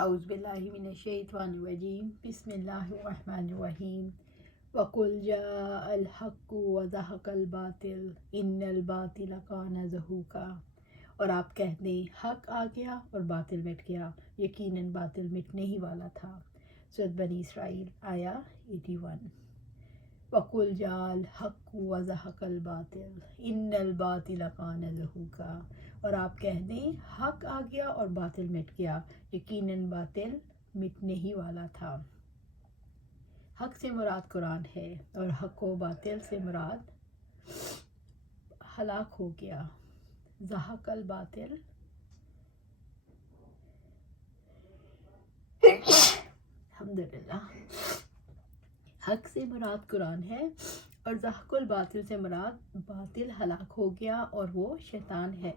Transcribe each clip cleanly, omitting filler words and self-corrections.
اعوذ باللہ من الشیطان الرجیم بسم اللہ الرحمن الرحیم وقل جاء الحق وزهق الباطل ان الباطل کان زہوقا، اور آپ کہہ دیں حق آ گیا اور باطل مٹ گیا، یقیناً باطل مٹنے ہی والا تھا۔ سورۃ بنی اسرائیل آیا 81۔ وقل جاء الحق وزهق الباطل ان الباطل کان زہوقا، اور آپ کہہ دیں حق آ گیا اور باطل مٹ گیا، یقیناً باطل مٹنے ہی والا تھا۔ حق سے مراد قرآن ہے اور حق و باطل سے مراد ہلاک ہو گیا۔ زہق الباطل الحمدللہ، حق سے مراد قرآن ہے اور زہق الباطل سے مراد باطل ہلاک ہو گیا اور وہ شیطان ہے۔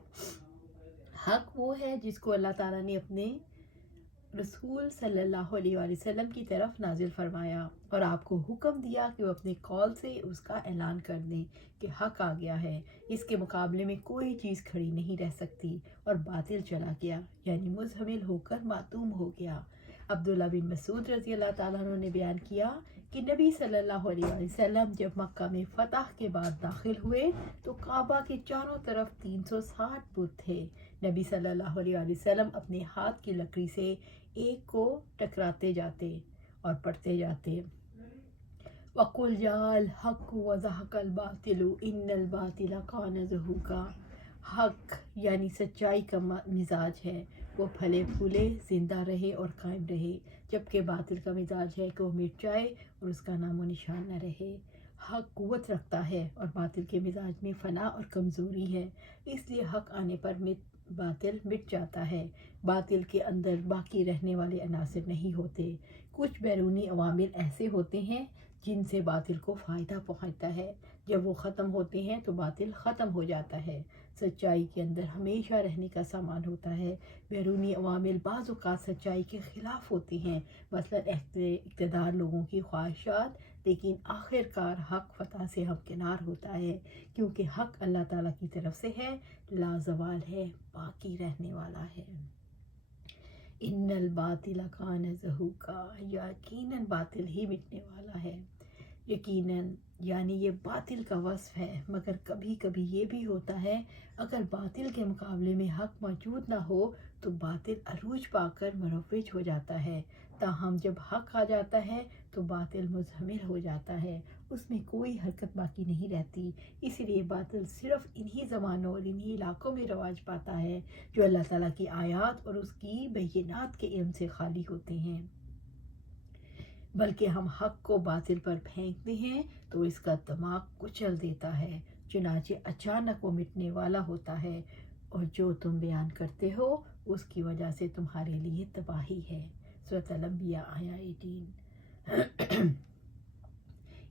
حق وہ ہے جس کو اللہ تعالیٰ نے اپنے رسول صلی اللہ علیہ وآلہ وسلم کی طرف نازل فرمایا اور آپ کو حکم دیا کہ وہ اپنے قول سے اس کا اعلان کر دیں کہ حق آ گیا ہے، اس کے مقابلے میں کوئی چیز کھڑی نہیں رہ سکتی، اور باطل چلا گیا یعنی مزمل ہو کر معدوم ہو گیا۔ عبداللہ بن مسعود رضی اللہ تعالیٰ عنہ نے بیان کیا کہ نبی صلی اللہ علیہ وآلہ وسلم جب مکہ میں فتح کے بعد داخل ہوئے تو کعبہ کے چاروں طرف 360 بت تھے۔ نبی صلی اللہ علیہ وآلہ وسلم اپنے ہاتھ کی لکڑی سے ایک کو ٹکراتے جاتے اور پڑھتے جاتے، وَقُلْ جَاءَ الْحَقُّ وَزَهَقَ الْبَاطِلُ إِنَّ الْبَاطِلَ كَانَ زَهُوقًا۔ حق یعنی سچائی کا مزاج ہے، وہ پھلے پھولے زندہ رہے اور قائم رہے، جبکہ باطل کا مزاج ہے کہ وہ مٹ جائے اور اس کا نام و نشان نہ رہے۔ حق قوت رکھتا ہے اور باطل کے مزاج میں فنا اور کمزوری ہے، اس لیے حق آنے پر باطل مٹ جاتا ہے۔ باطل کے اندر باقی رہنے والے عناصر نہیں ہوتے، کچھ بیرونی عوامل ایسے ہوتے ہیں جن سے باطل کو فائدہ پہنچتا ہے، جب وہ ختم ہوتے ہیں تو باطل ختم ہو جاتا ہے۔ سچائی کے اندر ہمیشہ رہنے کا سامان ہوتا ہے، بیرونی عوامل بعض اوقات سچائی کے خلاف ہوتے ہیں، مثلا اقتدار، لوگوں کی خواہشات، لیکن آخر کار حق فتح سے ہمکنار ہوتا ہے، کیونکہ حق اللہ تعالیٰ کی طرف سے ہے، لازوال ہے، باقی رہنے والا ہے۔ ان الباطل کان زہوقا، یقیناً باطل ہی مٹنے والا ہے۔ یقیناً یعنی یہ باطل کا وصف ہے، مگر کبھی کبھی یہ بھی ہوتا ہے اگر باطل کے مقابلے میں حق موجود نہ ہو تو باطل عروج پا کر مروج ہو جاتا ہے، تاہم جب حق آ جاتا ہے تو باطل مزمل ہو جاتا ہے، اس میں کوئی حرکت باقی نہیں رہتی۔ اسی لیے باطل صرف انہی زمانوں اور انہی علاقوں میں رواج پاتا ہے جو اللہ تعالیٰ کی آیات اور اس کی بینات کے علم سے خالی ہوتے ہیں، بلکہ ہم حق کو باطل پر پھینکتے ہیں تو اس کا دماغ کچل دیتا ہے، چنانچہ اچانک وہ مٹنے والا ہوتا ہے، اور جو تم بیان کرتے ہو اس کی وجہ سے تمہارے لیے تباہی ہے۔ سورۃ الانبیاء آیا 18۔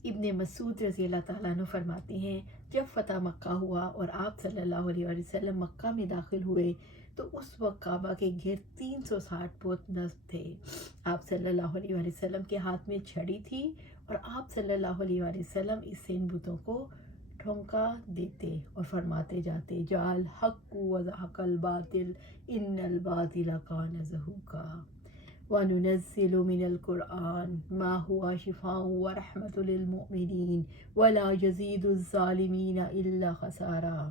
ابن مسعود رضی اللہ تعالیٰ عنہ فرماتے ہیں جب فتح مکہ ہوا اور آپ صلی اللہ علیہ وآلہ وسلم مکہ میں داخل ہوئے تو اس وقت کعبہ کے گرد 360 بت نصب تھے۔ آپ صلی اللہ علیہ وآلہ وسلم کے ہاتھ میں چھڑی تھی اور آپ صلی اللہ علیہ وآلہ وسلم اس سے ان بتوں کو ٹھونکا دیتے اور فرماتے جاتے جاء الحق وزهق الباطل ان الباطل کان زہوقا وَنُنَزِّلُ مِنَ الْقُرْآنِ مَا هُوَ شِفَاءٌ وَرَحْمَةٌ لِّلْمُؤْمِنِينَ وَلَا يَزِيدُ الظَّالِمِينَ إِلَّا خَسَارًا،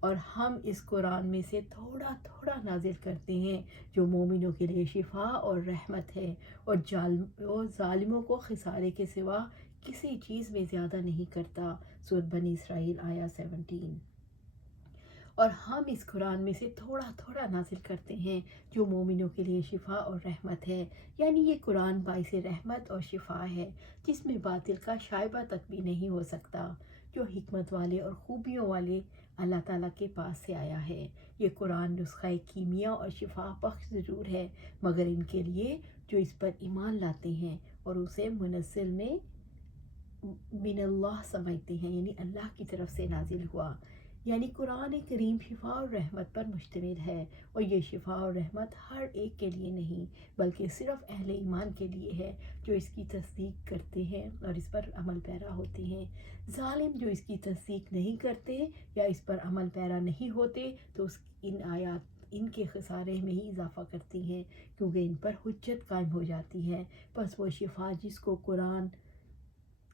اور ہم اس قرآن میں سے تھوڑا تھوڑا نازل کرتے ہیں جو مومنوں کے لیے شفا اور رحمت ہے، اور ظالموں کو خسارے کے سوا کسی چیز میں زیادہ نہیں کرتا۔ سورۃ بنی اسرائیل آیا 17۔ اور ہم اس قرآن میں سے تھوڑا تھوڑا نازل کرتے ہیں جو مومنوں کے لیے شفا اور رحمت ہے، یعنی یہ قرآن باعث رحمت اور شفا ہے جس میں باطل کا شائبہ تک بھی نہیں ہو سکتا، جو حکمت والے اور خوبیوں والے اللہ تعالیٰ کے پاس سے آیا ہے۔ یہ قرآن نسخہ کیمیا اور شفا بخش ضرور ہے، مگر ان کے لیے جو اس پر ایمان لاتے ہیں اور اسے منزل میں من اللہ سمجھتے ہیں، یعنی اللہ کی طرف سے نازل ہوا، یعنی قرآن کریم شفا اور رحمت پر مشتمل ہے، اور یہ شفا اور رحمت ہر ایک کے لیے نہیں بلکہ صرف اہل ایمان کے لیے ہے جو اس کی تصدیق کرتے ہیں اور اس پر عمل پیرا ہوتے ہیں۔ ظالم جو اس کی تصدیق نہیں کرتے یا اس پر عمل پیرا نہیں ہوتے تو ان آیات ان کے خسارے میں ہی اضافہ کرتی ہیں، کیونکہ ان پر حجت قائم ہو جاتی ہے۔ بس وہ شفا جس کو قرآن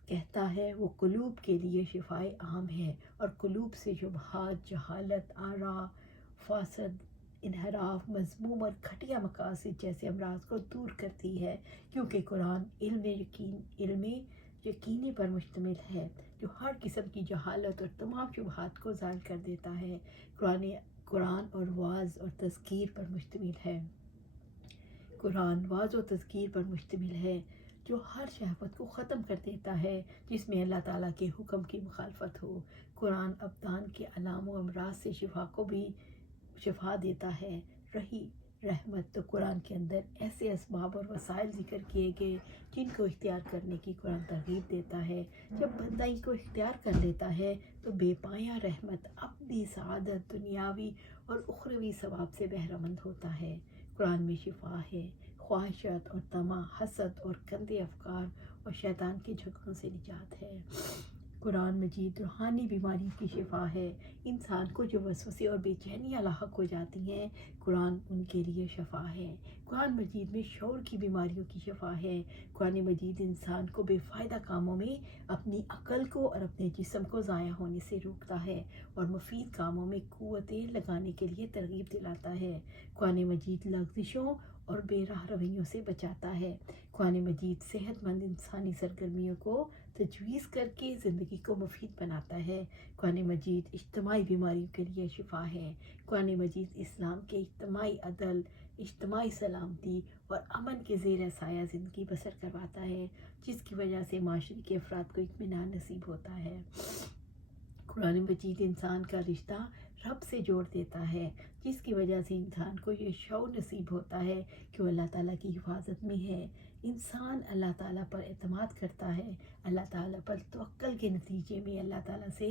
کہتا ہے وہ قلوب کے لیے شفائے عام ہے، اور قلوب سے شبہات، جہالت، آراء، فاسد، انحراف، مذموم اور گھٹیا مقاصد جیسے امراض کو دور کرتی ہے، کیونکہ قرآن علم یقینی پر مشتمل ہے جو ہر قسم کی جہالت اور تمام شبہات کو زائل کر دیتا ہے۔ قرآن اور واعظ اور تذکیر پر مشتمل ہے۔ قرآن واعظ و تذکیر پر مشتمل ہے جو ہر شہوت کو ختم کر دیتا ہے جس میں اللہ تعالیٰ کے حکم کی مخالفت ہو۔ قرآن ابدان کے علام و امراض سے شفا دیتا ہے۔ رہی رحمت تو قرآن کے اندر ایسے اسباب اور وسائل ذکر کیے گئے جن کو اختیار کرنے کی قرآن ترغیب دیتا ہے۔ جب بندہ ان کو اختیار کر لیتا ہے تو بے پایہ رحمت اپنی سعادت دنیاوی اور اخروی ثواب سے بہرہ مند ہوتا ہے۔ قرآن میں شفا ہے، خواہشات اور طمع، حسد اور گندے افکار اور شیطان کے جھگڑوں سے نجات ہے۔ قرآن مجید روحانی بیماریوں کی شفا ہے۔ انسان کو جو وسوسے اور بے چینیاں لاحق ہو جاتی ہیں، قرآن ان کے لیے شفا ہے۔ قرآن مجید میں شعور کی بیماریوں کی شفا ہے۔ قرآن مجید انسان کو بے فائدہ کاموں میں اپنی عقل کو اور اپنے جسم کو ضائع ہونے سے روکتا ہے اور مفید کاموں میں قوتیں لگانے کے لیے ترغیب دلاتا ہے۔ قرآن مجید لغزشوں اور بے راہ رویوں سے بچاتا ہے۔ قرآن مجید صحت مند انسانی سرگرمیوں کو تجویز کر کے زندگی کو مفید بناتا ہے۔ قرآن مجید اجتماعی بیماریوں کے لیے شفا ہے۔ قرآن مجید اسلام کے اجتماعی عدل، اجتماعی سلامتی اور امن کے زیر سایہ زندگی بسر کرواتا ہے، جس کی وجہ سے معاشرے کے افراد کو اطمینان نصیب ہوتا ہے۔ قرآن مجید انسان کا رشتہ رب سے جوڑ دیتا ہے، جس کی وجہ سے انسان کو یہ شعور نصیب ہوتا ہے کہ وہ اللہ تعالیٰ کی حفاظت میں ہے۔ انسان اللہ تعالیٰ پر اعتماد کرتا ہے، اللہ تعالیٰ پر توکل کے نتیجے میں اللہ تعالیٰ سے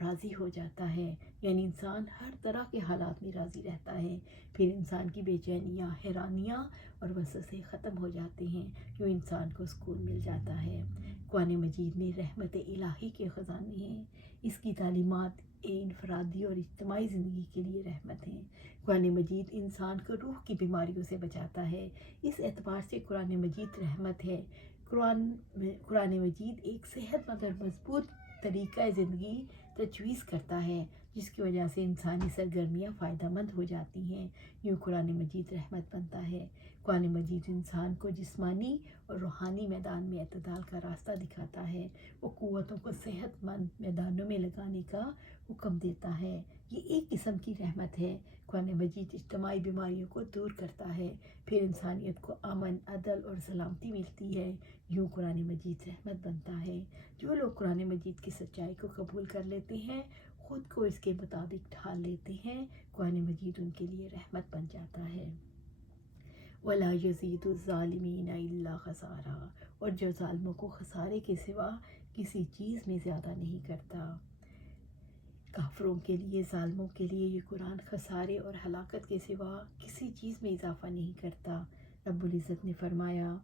راضی ہو جاتا ہے، یعنی انسان ہر طرح کے حالات میں راضی رہتا ہے۔ پھر انسان کی بے چینیاں، حیرانیاں اور وسوسے ختم ہو جاتے ہیں، جو انسان کو سکون مل جاتا ہے۔ قرآن مجید میں رحمت الہی کے خزانے ہیں۔ اس کی تعلیمات انفرادی اور اجتماعی زندگی کے لیے رحمت ہیں۔ قرآن مجید انسان کو روح کی بیماریوں سے بچاتا ہے۔ اس اعتبار سے قرآن مجید رحمت ہے۔ قرآن مجید ایک صحت مند اور مضبوط طریقہ زندگی تجویز کرتا ہے، جس کی وجہ سے انسانی سرگرمیاں فائدہ مند ہو جاتی ہیں۔ یوں قرآن مجید رحمت بنتا ہے۔ قرآن مجید انسان کو جسمانی اور روحانی میدان میں اعتدال کا راستہ دکھاتا ہے۔ وہ قوتوں کو صحت مند میدانوں میں لگانے کا حکم دیتا ہے۔ یہ ایک قسم کی رحمت ہے۔ قرآن مجید اجتماعی بیماریوں کو دور کرتا ہے، پھر انسانیت کو امن، عدل اور سلامتی ملتی ہے۔ یوں قرآن مجید رحمت بنتا ہے۔ جو لوگ قرآن مجید کی سچائی کو قبول کر لیتے ہیں، خود کو اس کے مطابق ڈھال لیتے ہیں، قرآن مجید ان کے لیے رحمت بن جاتا ہے۔ وَلَا يَزِيدُ الظَّالِمِينَ إِلَّا خَسَارًا، اور جو ظالموں کو خسارے کے سوا کسی چیز میں زیادہ نہیں کرتا۔ کافروں کے لیے، ظالموں کے لیے یہ قرآن خسارے اور ہلاکت کے سوا کسی چیز میں اضافہ نہیں کرتا۔ رب العزت نے فرمایا،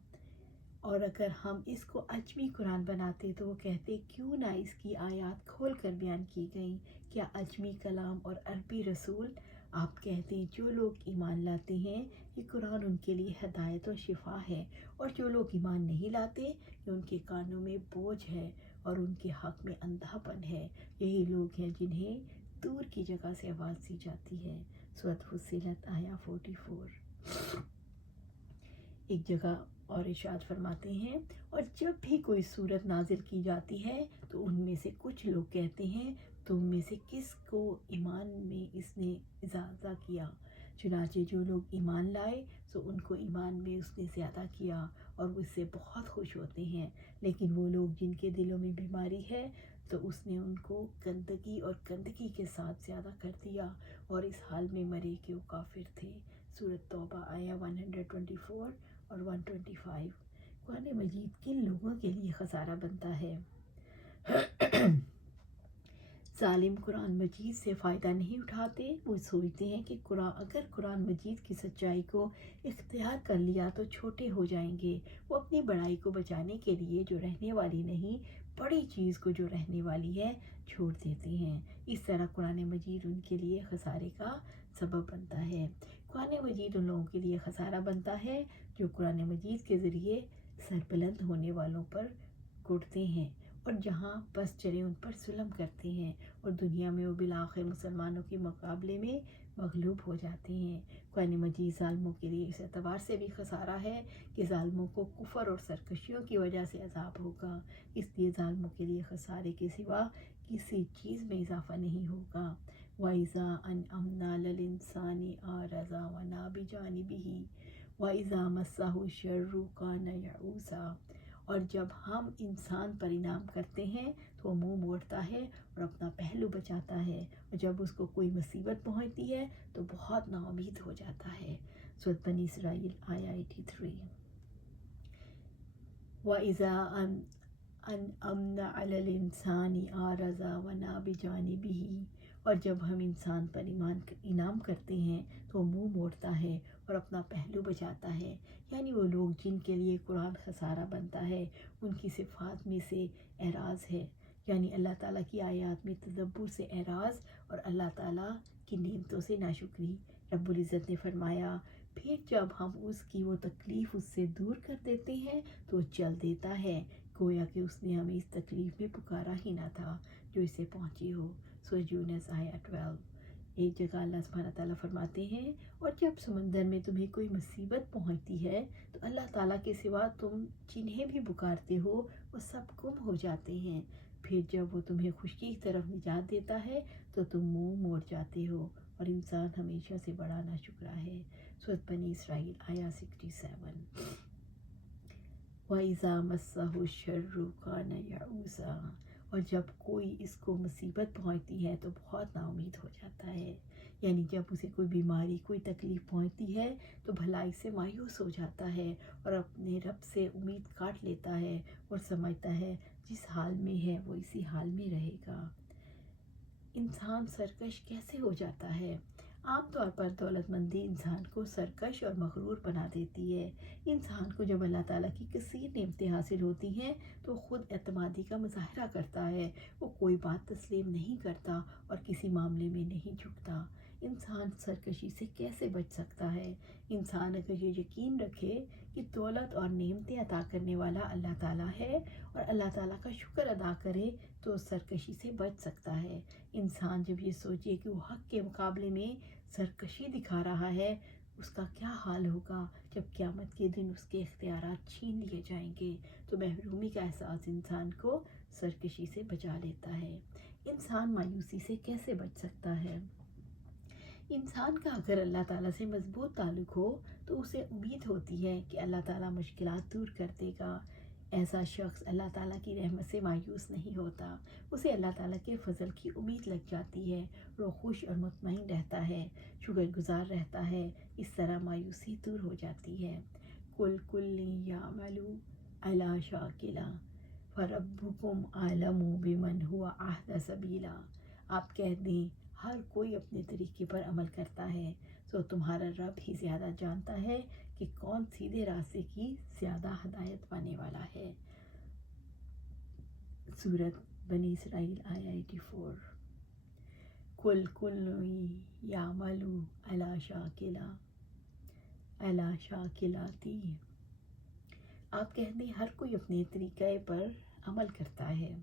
اور اگر ہم اس کو اجمی قرآن بناتے تو وہ کہتے کیوں نہ اس کی آیات کھول کر بیان کی گئیں، کیا اجمی کلام اور عربی رسول؟ آپ کہتے ہیں جو لوگ ایمان لاتے ہیں یہ قرآن ان کے لیے ہدایت و شفا ہے، اور جو لوگ ایمان نہیں لاتے یہ ان کے کانوں میں بوجھ ہے اور ان کے حق میں اندھا پن ہے۔ یہی لوگ ہیں جنہیں دور کی جگہ سے آواز دی جاتی ہے۔ سورۃ فصلت آیا 44۔ ایک جگہ اور ارشاد فرماتے ہیں، اور جب بھی کوئی سورت نازل کی جاتی ہے تو ان میں سے کچھ لوگ کہتے ہیں تم میں سے کس کو ایمان میں اس نے اضافہ کیا؟ چنانچہ جو لوگ ایمان لائے تو ان کو ایمان میں اس نے زیادہ کیا اور وہ اس سے بہت خوش ہوتے ہیں، لیکن وہ لوگ جن کے دلوں میں بیماری ہے تو اس نے ان کو گندگی اور گندگی کے ساتھ زیادہ کر دیا اور اس حال میں مرے کہ وہ کافر تھے۔ سورۃ توبہ آیا 124 اور 125۔ قرآن مجید کن لوگوں کے لیے خسارہ بنتا ہے؟ ظالم قرآن مجید سے فائدہ نہیں اٹھاتے، وہ سوچتے ہیں کہ اگر قرآن مجید کی سچائی کو اختیار کر لیا تو چھوٹے ہو جائیں گے۔ وہ اپنی بڑائی کو بچانے کے لیے جو رہنے والی نہیں، بڑی چیز کو جو رہنے والی ہے چھوڑ دیتے ہیں۔ اس طرح قرآن مجید ان کے لیے خسارے کا سبب بنتا ہے۔ قرآن مجید ان لوگوں کے لیے خسارہ بنتا ہے جو قرآن مجید کے ذریعے سربلند ہونے والوں پر گڑتے ہیں اور جہاں بس چلے ان پر ظلم کرتے ہیں، اور دنیا میں وہ بالآخر مسلمانوں کے مقابلے میں مغلوب ہو جاتے ہیں۔ قرآن مجید ظالموں کے لیے اس اعتبار سے بھی خسارہ ہے کہ ظالموں کو کفر اور سرکشیوں کی وجہ سے عذاب ہوگا، اس لیے ظالموں کے لیے خسارے کے سوا کسی چیز میں اضافہ نہیں ہوگا۔ وَإِذَا أَنْعَمْنَا لِلْإِنسَانِ أَعْرَضَ وَنَأَىٰ بِجَانِبِهِ وَإِذَا مَسَّهُ الشَّرُّ كَانَ يَئُوسًا، اور جب ہم انسان پر انعام کرتے ہیں تو وہ منہ موڑتا ہے اور اپنا پہلو بچاتا ہے، اور جب اس کو کوئی مصیبت پہنچتی ہے تو بہت نا امید ہو جاتا ہے۔ سورۃ بنی اسرائیل آیا 83۔ وَإِذَا أَنْعَمْنَا عَلَى الْإِنسَانِ أَعْرَضَ وَنَأَىٰ بِجَانِبِهِ، اور جب ہم انسان پر انعام کرتے ہیں تو وہ منہ موڑتا ہے اور اپنا پہلو بچاتا ہے۔ یعنی وہ لوگ جن کے لیے قرآن خسارہ بنتا ہے ان کی صفات میں سے اعراض ہے، یعنی اللہ تعالیٰ کی آیات میں تدبر سے اعراض اور اللہ تعالیٰ کی نعمتوں سے ناشکری۔ رب العزت نے فرمایا، پھر جب ہم اس کی وہ تکلیف اس سے دور کر دیتے ہیں تو وہ چل دیتا ہے، گویا کہ اس نے ہمیں اس تکلیف میں پکارا ہی نہ تھا جو اسے پہنچی ہو۔ سورۃ یونس آیا 12۔ ایک جگہ اللہ سبحانہ تعالیٰ فرماتے ہیں، اور جب سمندر میں تمہیں کوئی مصیبت پہنچتی ہے تو اللہ تعالیٰ کے سوا تم جنہیں بھی پکارتے ہو وہ سب گم ہو جاتے ہیں، پھر جب وہ تمہیں خشکی کی طرف نجات دیتا ہے تو تم منہ موڑ جاتے ہو، اور انسان ہمیشہ سے بڑا ناشکرا ہے۔ سورۃ بنی اسرائیل آیا 67۔ وَإِذَا مَسَّهُ الشَّرُّ كَانَ يَئُوسًا، اور جب کوئی اس کو مصیبت پہنچتی ہے تو بہت نا امید ہو جاتا ہے، یعنی جب اسے کوئی بیماری کوئی تکلیف پہنچتی ہے تو بھلائی سے مایوس ہو جاتا ہے اور اپنے رب سے امید کاٹ لیتا ہے اور سمجھتا ہے جس حال میں ہے وہ اسی حال میں رہے گا۔ انسان سرکش کیسے ہو جاتا ہے؟ عام طور پر دولت مندی انسان کو سرکش اور مغرور بنا دیتی ہے۔ انسان کو جب اللہ تعالیٰ کی کثیر نعمتیں حاصل ہوتی ہیں تو خود اعتمادی کا مظاہرہ کرتا ہے، وہ کوئی بات تسلیم نہیں کرتا اور کسی معاملے میں نہیں جھکتا۔ انسان سرکشی سے کیسے بچ سکتا ہے؟ انسان اگر یہ یقین رکھے کہ دولت اور نعمتیں عطا کرنے والا اللہ تعالیٰ ہے اور اللہ تعالیٰ کا شکر ادا کرے تو سرکشی سے بچ سکتا ہے۔ انسان جب یہ سوچے کہ وہ حق کے مقابلے میں سرکشی دکھا رہا ہے، اس کا کیا حال ہوگا جب قیامت کے دن اس کے اختیارات چھین لیے جائیں گے، تو محرومی کا احساس انسان کو سرکشی سے بچا لیتا ہے۔ انسان مایوسی سے کیسے بچ سکتا ہے؟ انسان کا اگر اللہ تعالیٰ سے مضبوط تعلق ہو تو اسے امید ہوتی ہے کہ اللہ تعالیٰ مشکلات دور کر دے گا۔ ایسا شخص اللہ تعالیٰ کی رحمت سے مایوس نہیں ہوتا، اسے اللہ تعالیٰ کے فضل کی امید لگ جاتی ہے، وہ خوش اور مطمئن رہتا ہے، شکر گزار رہتا ہے، اس طرح مایوسی دور ہو جاتی ہے۔ کل یعمل علی شاکلہ فربکم اعلم بمن هو اہدی سبیلا، آپ کہہ دیں ہر کوئی اپنے طریقے پر عمل کرتا ہے تو تمہارا رب ہی زیادہ جانتا ہے کہ کون سیدھے راستے کی زیادہ ہدایت پانے والا ہے۔ سورۃ بنی اسرائیل آیا 84۔ کل یعمل علی شاکلتی، آپ کہہ دیں ہر کوئی اپنے طریقے پر عمل کرتا ہے،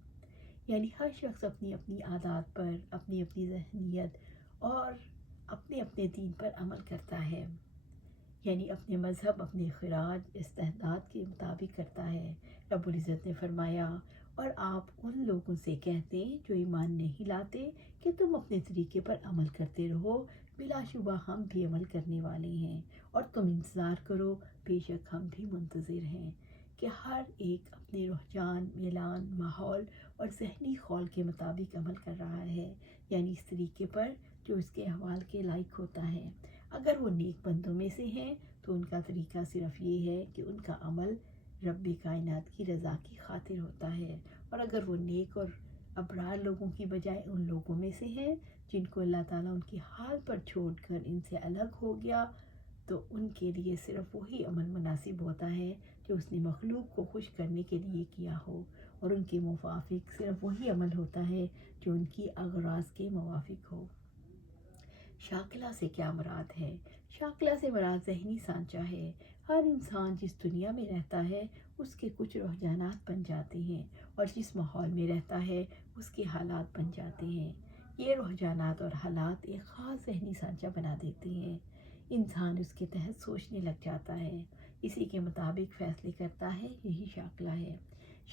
یعنی ہر شخص اپنی اپنی عادات پر، اپنی اپنی ذہنیت اور اپنے اپنے دین پر عمل کرتا ہے، یعنی اپنے مذہب اپنے خراج استعداد کے مطابق کرتا ہے۔ رب العزت نے فرمایا، اور آپ ان لوگوں سے کہتے جو ایمان نہیں لاتے کہ تم اپنے طریقے پر عمل کرتے رہو، بلا شبہ ہم بھی عمل کرنے والے ہیں، اور تم انتظار کرو، بے شک ہم بھی منتظر ہیں۔ کہ ہر ایک اپنے رجحان، میلان، ماحول اور ذہنی خول کے مطابق عمل کر رہا ہے، یعنی اس طریقے پر جو اس کے احوال کے لائق ہوتا ہے۔ اگر وہ نیک بندوں میں سے ہیں تو ان کا طریقہ صرف یہ ہے کہ ان کا عمل رب کائنات کی رضا کی خاطر ہوتا ہے، اور اگر وہ نیک اور ابرار لوگوں کی بجائے ان لوگوں میں سے ہیں جن کو اللہ تعالیٰ ان کی حال پر چھوڑ کر ان سے الگ ہو گیا، تو ان کے لیے صرف وہی عمل مناسب ہوتا ہے جو اس نے مخلوق کو خوش کرنے کے لیے کیا ہو، اور ان کے موافق صرف وہی عمل ہوتا ہے جو ان کی اغراض کے موافق ہو۔ شاکلہ سے کیا مراد ہے؟ شاکلہ سے مراد ذہنی سانچہ ہے۔ ہر انسان جس دنیا میں رہتا ہے اس کے کچھ رجحانات بن جاتے ہیں، اور جس ماحول میں رہتا ہے اس کے حالات بن جاتے ہیں۔ یہ رجحانات اور حالات ایک خاص ذہنی سانچہ بنا دیتے ہیں۔ انسان اس کے تحت سوچنے لگ جاتا ہے، اسی کے مطابق فیصلے کرتا ہے، یہی شاکلہ ہے۔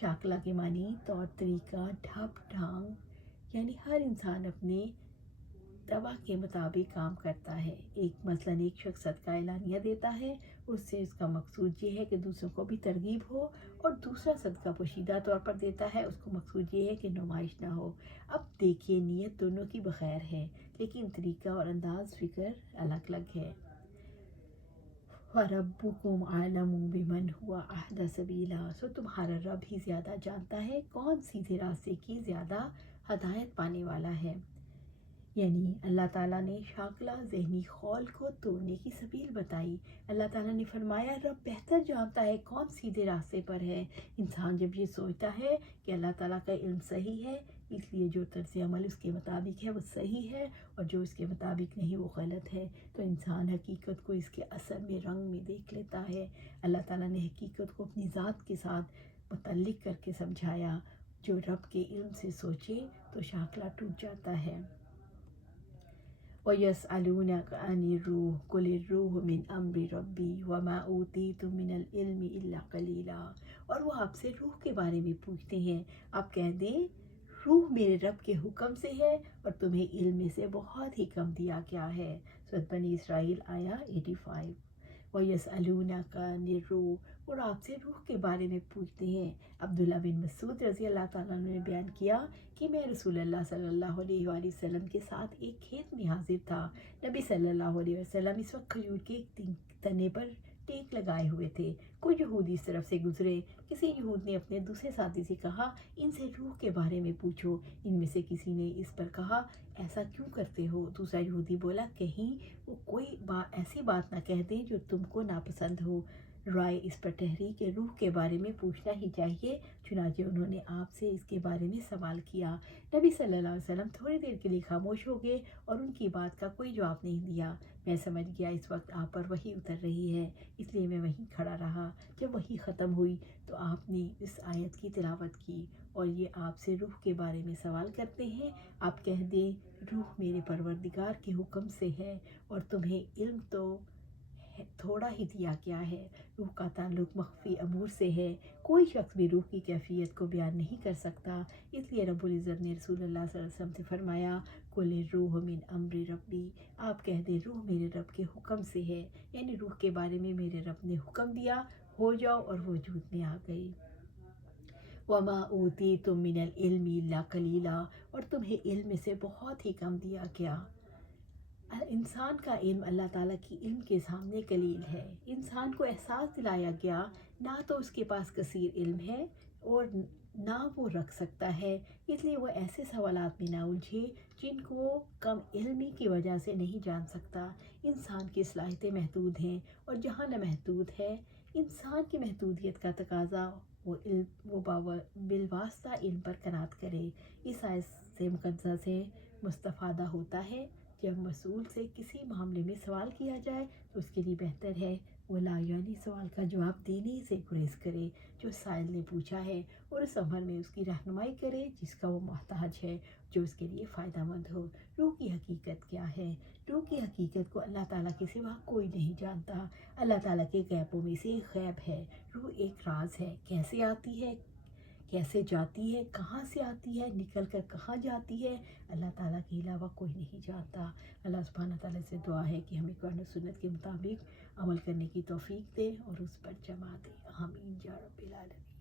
شاکلہ کے معنی طور طریقہ، ڈھب ڈھانگ، یعنی ہر انسان اپنے طبع کے مطابق کام کرتا ہے۔ مثلاً ایک شخص صدقہ اعلانیہ دیتا ہے، اس سے اس کا مقصود یہ ہے کہ دوسروں کو بھی ترغیب ہو، اور دوسرا صدقہ پوشیدہ طور پر دیتا ہے، اس کو مقصود یہ ہے کہ نمائش نہ ہو۔ اب دیکھیے، نیت دونوں کی بخیر ہے، لیکن طریقہ اور انداز فکر الگ الگ ہے۔ وَرَبُّكُمْ أَعْلَمُ بِمَنْ هُوَ أَهْدَىٰ سَبِيلًا، سو تمہارا رب ہی زیادہ جانتا ہے کون سیدھے راستے کی زیادہ ہدایت پانے والا ہے۔ یعنی اللہ تعالیٰ نے شاکلہ ذہنی خول کو توڑنے کی سبیل بتائی۔ اللہ تعالیٰ نے فرمایا رب بہتر جانتا ہے کون سیدھے راستے پر ہے۔ انسان جب یہ سوچتا ہے کہ اللہ تعالیٰ کا علم صحیح ہے، اس لیے جو طرز عمل اس کے مطابق ہے وہ صحیح ہے، اور جو اس کے مطابق نہیں وہ غلط ہے، تو انسان حقیقت کو اس کے اثر میں، رنگ میں دیکھ لیتا ہے۔ اللہ تعالیٰ نے حقیقت کو اپنی ذات کے ساتھ متعلق کر کے سمجھایا۔ جو رب کے علم سے سوچے تو شاکلہ ٹوٹ جاتا ہے۔ وَيَسْأَلُونَكَ عَنِ الرُّوحِ قُلِ الرُّوحُ مِنْ أَمْرِ رَبِّي وَمَا أُوتِيتُم مِّنَ الْعِلْمِ إِلَّا قَلِيلًا، اور وہ آپ سے روح کے بارے میں پوچھتے ہیں، آپ کہہ دیں روح میرے رب کے حکم سے ہے، اور تمہیں علم میں سے بہت ہی کم دیا گیا ہے۔ سورۃ بنی اسرائیل آیا 85۔ وَيَسْأَلُونَكَ عَنِ الرُّوحِ، اور آپ سے روح کے بارے میں پوچھتے ہیں۔ عبداللہ بن مسعود رضی اللہ تعالیٰ عنہ نے بیان کیا کہ میں رسول اللہ صلی اللہ علیہ وآلہ وسلم کے ساتھ ایک کھیت میں حاضر تھا۔ نبی صلی اللہ علیہ وسلم اس وقت کھجور کے ایک تنے پر ٹیک لگائے ہوئے تھے۔ کچھ یہودی اس طرف سے گزرے۔ کسی یہود نے اپنے دوسرے ساتھی سے کہا ان سے روح کے بارے میں پوچھو۔ ان میں سے کسی نے اس پر کہا ایسا کیوں کرتے ہو؟ دوسرا یہودی بولا کہیں وہ کوئی ایسی بات نہ کہہ دیں جو تم کو ناپسند ہو۔ رائے اس پر ٹھہری کہ روح کے بارے میں پوچھنا ہی چاہیے، چنانچہ انہوں نے آپ سے اس کے بارے میں سوال کیا۔ نبی صلی اللہ علیہ وسلم تھوڑی دیر کے لیے خاموش ہو گئے اور ان کی بات کا کوئی جواب نہیں دیا۔ میں سمجھ گیا اس وقت آپ پر وحی اتر رہی ہے، اس لیے میں وہیں کھڑا رہا۔ جب وحی ختم ہوئی تو آپ نے اس آیت کی تلاوت کی، اور یہ آپ سے روح کے بارے میں سوال کرتے ہیں، آپ کہہ دیں روح میرے پروردگار کے حکم سے ہے، اور تمہیں علم تو تھوڑا ہی دیا گیا ہے۔ روح کا تعلق مخفی امور سے ہے، کوئی شخص بھی روح کی کیفیت کو بیان نہیں کر سکتا۔ اس لیے رب العزت نے رسول اللہ صلی اللہ علیہ وسلم سے فرمایا قُلِ الرُّوحُ مِنْ أَمْرِ رَبِّي، آپ کہہ دیں روح میرے رب کے حکم سے ہے، یعنی روح کے بارے میں میرے رب نے حکم دیا ہو جاؤ، اور وہ وجود میں آ گئی۔ وَمَا أُوتِيتُم مِّنَ الْعِلْمِ إِلَّا قَلِيلًا، اور تمہیں علم میں سے بہت ہی کم دیا گیا۔ انسان کا علم اللہ تعالیٰ کی علم کے سامنے قلیل ہے۔ انسان کو احساس دلایا گیا نہ تو اس کے پاس کثیر علم ہے اور نہ وہ رکھ سکتا ہے، اس لیے وہ ایسے سوالات میں نہ الجھے جن کو کم علمی کی وجہ سے نہیں جان سکتا۔ انسان کی صلاحیتیں محدود ہیں، اور جہاں نہ محدود ہے انسان کی محدودیت کا تقاضا وہ بالواسطہ علم پر قناعت کرے۔ اس آیت سے مقدسہ سے مستفادہ ہوتا ہے جب مسئول سے کسی معاملے میں سوال کیا جائے تو اس کے لیے بہتر ہے وہ لا یعنی سوال کا جواب دینے سے گریز کرے جو سائل نے پوچھا ہے، اور اس امر میں اس کی رہنمائی کرے جس کا وہ محتاج ہے، جو اس کے لیے فائدہ مند ہو۔ روح کی حقیقت کیا ہے؟ روح کی حقیقت کو اللہ تعالیٰ کے سوا کوئی نہیں جانتا۔ اللہ تعالیٰ کے غیبوں میں سے ایک غیب ہے۔ روح ایک راز ہے، کیسے آتی ہے، کیسے جاتی ہے، کہاں سے آتی ہے، نکل کر کہاں جاتی ہے، اللہ تعالیٰ کے علاوہ کوئی نہیں جانتا۔ اللہ سبحانہ تعالیٰ سے دعا ہے کہ ہمیں قرآن و سنت کے مطابق عمل کرنے کی توفیق دے اور اس پر جمع دے۔ آمین یا رب العالمین۔